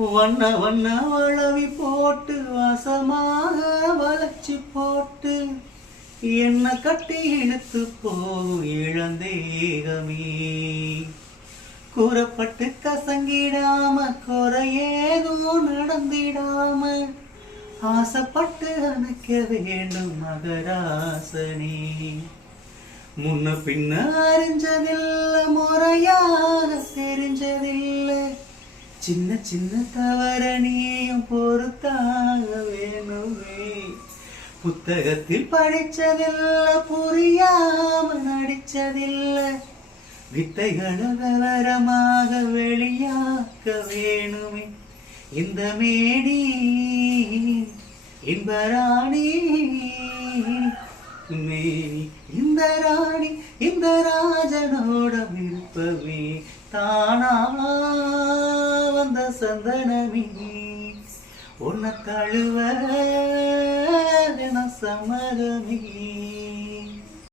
வண்ண வண்ண வளவி போட்டு வசமாக வளைச்சு போட்டு என்ன கட்டி இழுத்து போகும் இளந்தேகமே. கூறப்பட்டு கசங்கிடாம குறையேதோ நடந்திடாம ஆசைப்பட்டு அணைக்க வேண்டும் மகராசனே. முன்ன பின்ன அறிஞ்சதில்லை. சின்ன சின்ன தவற நீயும் பொறுத்தாக வேணுமே புத்தகத்தில் படிச்சதில்ல புரியாம நடிச்சதில்ல வித்தைகளை விவரமாக வெளியாக்க வேணுமே இந்த மேடி இன்பராணி மேனி இந்த ராணி இந்த ராஜனோட விருப்பமே தானா வந்த சந்தனமே உன்னை தழுவ தின சமரமே